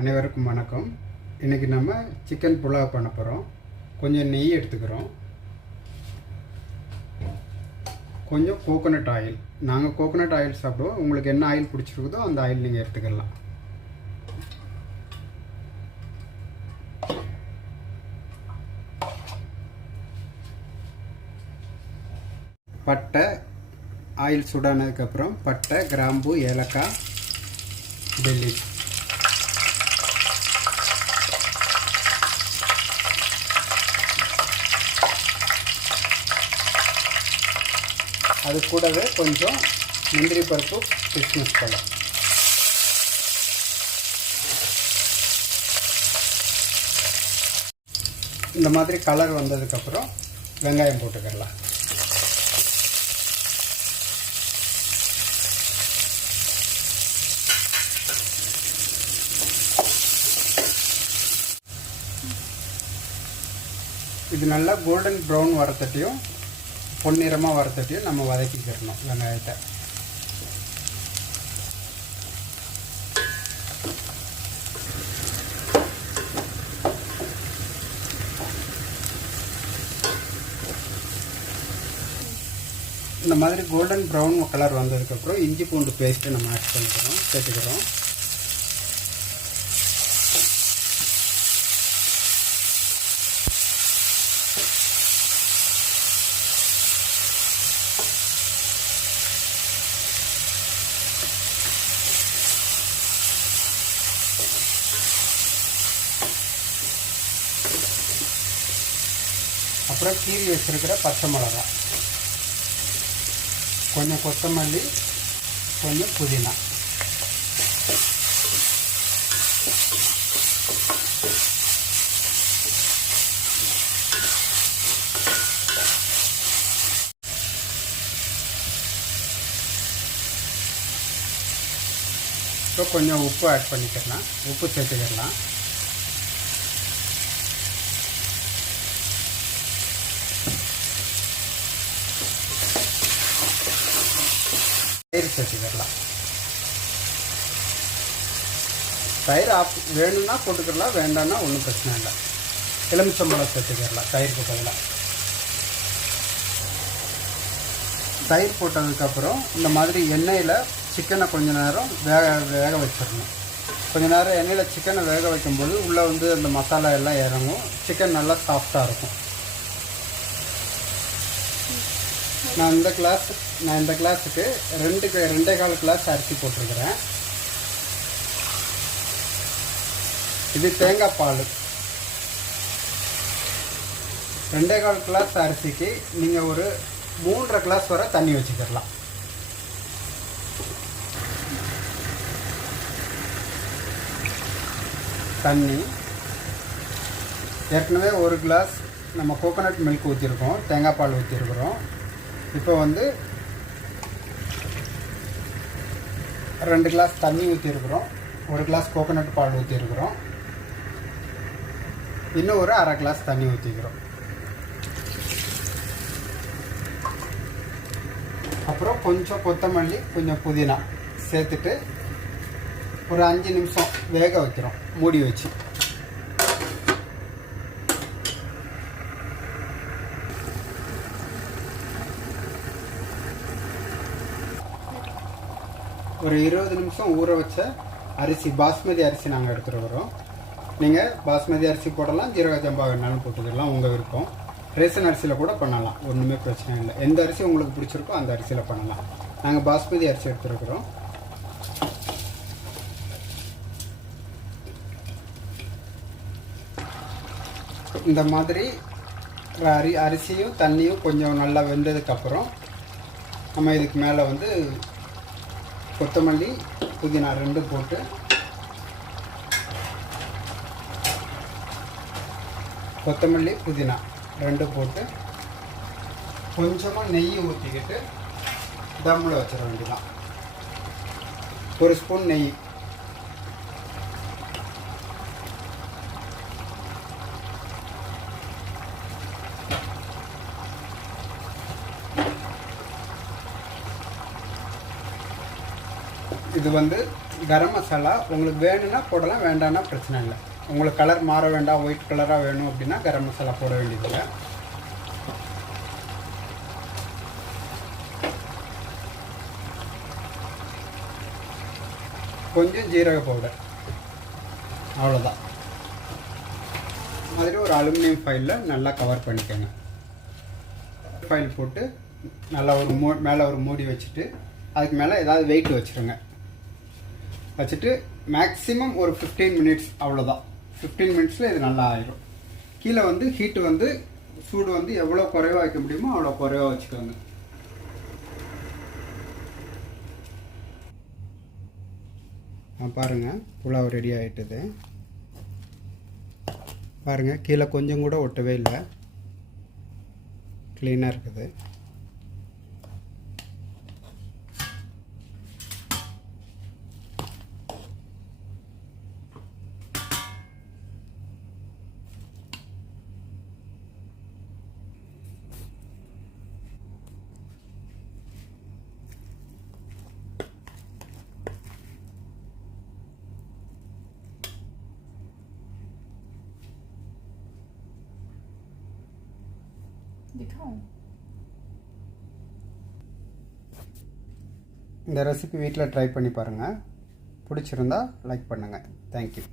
அனைவருக்கும் வணக்கம். இன்றைக்கி நம்ம சிக்கன் புலாவ் பண்ண போகிறோம். கொஞ்சம் நெய் எடுத்துக்கிறோம், கொஞ்சம் கோகோனட் ஆயில். நாங்கள் கோகோனட் ஆயில் சாப்பிடுவோம். உங்களுக்கு என்ன ஆயில் பிடிச்சிருக்குதோ அந்த ஆயில் நீங்கள் எடுத்துக்கலாம். பட்டை ஆயில் சூடானதுக்கப்புறம் பட்டை, கிராம்பு, ஏலக்காய், டெல்லி, அது கூடவே கொஞ்சம் முந்திரி பருப்பு, கிஸ்மிஸ் பழம். இந்த மாதிரி கலர் வந்ததுக்கப்புறம் வெங்காயம் போட்டுக்கலாம். இது நல்லா கோல்டன் ப்ரௌன் வரத்தட்டையும் பொன்னிறமாக வரத்தட்டையும் நம்ம வதக்கிக்கிறணும் வெங்காயத்தை. இந்த மாதிரி கோல்டன் ப்ரௌன் கலர் வந்ததுக்கப்புறம் இஞ்சி பூண்டு பேஸ்ட்டு நம்ம ஆட் பண்ணிக்கிறோம், சேர்த்துக்கிறோம். அப்புறம் கீரி வச்சிருக்கிற பச்சை மிளகா, கொஞ்சம் கொத்தமல்லி, கொஞ்சம் புதினா. இப்போ கொஞ்சம் உப்பு ஆட் பண்ணிக்கலாம், உப்பு சேர்த்துக்கலாம். தயிர் சேர்த்துக்கலாம். தயிர் வேணும்னா போட்டுக்கலாம், வேண்டாம்னா ஒன்றும் பிரச்சனை இல்லை. எலுமிச்சம்பழம் சேர்த்துக்கலாம் தயிருக்கு பதிலாக. தயிர் போட்டதுக்கப்புறம் இந்த மாதிரி எண்ணெயில் சிக்கனை கொஞ்சம் நேரம் வேக வச்சிடணும். கொஞ்சம் நேரம் எண்ணெயில் சிக்கனை வேக வைக்கும்போது உள்ளே வந்து அந்த மசாலா எல்லாம் இறங்கும், சிக்கன் நல்லா சாஃப்டாக இருக்கும். நான் இந்த கிளாஸுக்கு 2.25 கிளாஸ் அரிசி போட்டிருக்கிறேன். இது தேங்காய் பால். 2.25 கிளாஸ் அரிசிக்கு நீங்கள் ஒரு 3.5 கிளாஸ் வரை தண்ணி வச்சுக்கிடலாம். தண்ணி ஏற்கனவே 1 கிளாஸ் நம்ம கோகோனட் மில்க் ஊற்றிருக்கோம், தேங்காய் பால் ஊற்றிருக்கிறோம். இப்போ வந்து 2 கிளாஸ் தண்ணி ஊற்றிருக்கிறோம், 1 கிளாஸ் கோகோனட் பால் ஊற்றிருக்கிறோம், இன்னும் ஒரு 1/2 கிளாஸ் தண்ணி ஊற்றிக்கிறோம். அப்புறம் கொஞ்சம் கொத்தமல்லி, கொஞ்சம் புதினா சேர்த்துட்டு ஒரு 5 நிமிஷம் வேக வைக்கிறோம் மூடி வச்சு. ஒரு 20 நிமிஷம் ஊற வச்ச அரிசி, பாஸ்மதி அரிசி நாங்கள் எடுத்துருக்குறோம். நீங்கள் பாஸ்மதி அரிசி போடலாம், ஜீரக சம்பா வேணாலும் போட்டுக்கலாம், உங்கள் விருப்பம். ரேஷன் அரிசியில் கூட பண்ணலாம், ஒன்றுமே பிரச்சனை இல்லை. எந்த அரிசி உங்களுக்கு பிடிச்சிருக்கோ அந்த அரிசியில் பண்ணலாம். நாங்கள் பாஸ்மதி அரிசி எடுத்துருக்குறோம். இந்த மாதிரி அரிசியும் தண்ணியும் கொஞ்சம் நல்லா வெந்ததுக்கப்புறம் நம்ம இதுக்கு மேலே வந்து கொத்தமல்லி, புதினா 2 போட்டு கொத்தமல்லி, புதினா 2 போட்டு கொஞ்சமாக நெய் ஊற்றிக்கிட்டு தம்மில் வச்சிட வேண்டியதான். 1 ஸ்பூன் நெய். இது வந்து கரம் மசாலா உங்களுக்கு வேணும்னா போடலாம், வேண்டாம்னா பிரச்சனை இல்லை. உங்களுக்கு கலர் மாற வேண்டாம், ஒயிட் கலராக வேணும் அப்படின்னா கரம் மசாலா போட வேண்டியதில்லை. கொஞ்சம் ஜீரக பவுடர், அவ்வளோதான். மாதிரி ஒரு அலுமினியம் ஃபைலில் நல்லா கவர் பண்ணிக்கோங்க. ஃபைல் போட்டு நல்லா ஒரு மேலே ஒரு மூடி வச்சுட்டு அதுக்கு மேலே ஏதாவது வெயிட் வச்சுருங்க. வச்சுட்டு மேக்ஸிமம் ஒரு 15 மினிட்ஸ், அவ்வளோதான். 15 மினிட்ஸில் இது நல்லா ஆயிடும். கீழே வந்து ஹீட்டு வந்து சூடு வந்து எவ்வளோ குறைவாக வைக்க முடியுமோ அவ்வளோ குறைவாக வச்சுக்கோங்க. பாருங்கள், புலாவ் ரெடி ஆகிட்டுது. பாருங்கள், கீழே கொஞ்சம் கூட ஒட்டவே இல்லை, க்ளீனாக இருக்குது. இந்த ரெசிபி வீட்டில் ட்ரை பண்ணி பாருங்கள். பிடிச்சிருந்தா லைக் பண்ணுங்கள். தேங்க்யூ.